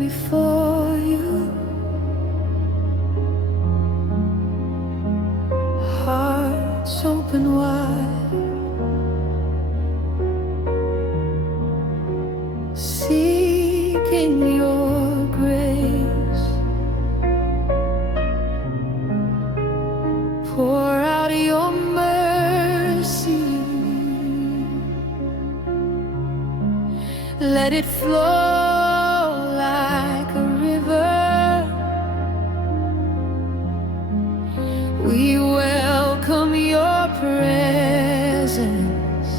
before you, hearts open wide, seeking your grace. Pour out your mercy, let it flow like a river. We welcome your presence.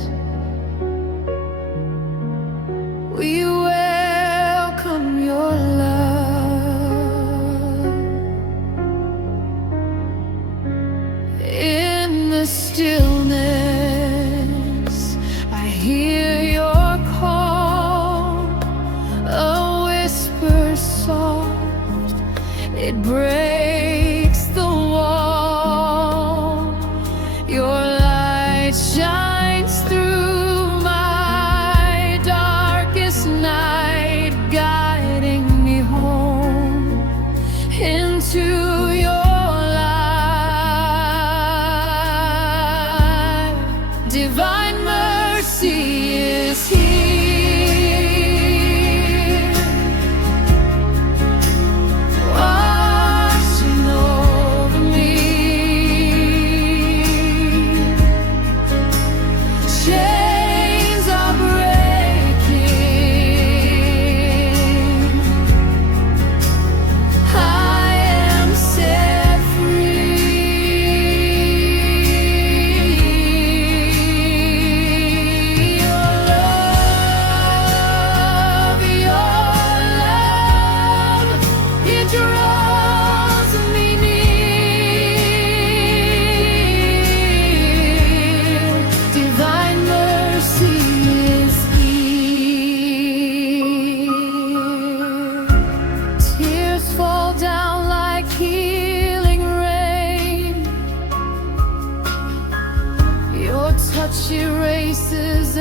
We welcome your love. In the stillness, I hear your call, a whisper soft, it breaks the wall. Your light shines through my darkest night, guiding me home into your light. Divine mercy is here, washing over me. Chains are breaking, I am set free. Your love, it draws me near. Divine mercy is here. Tears fall down like healing rain. Your touch erases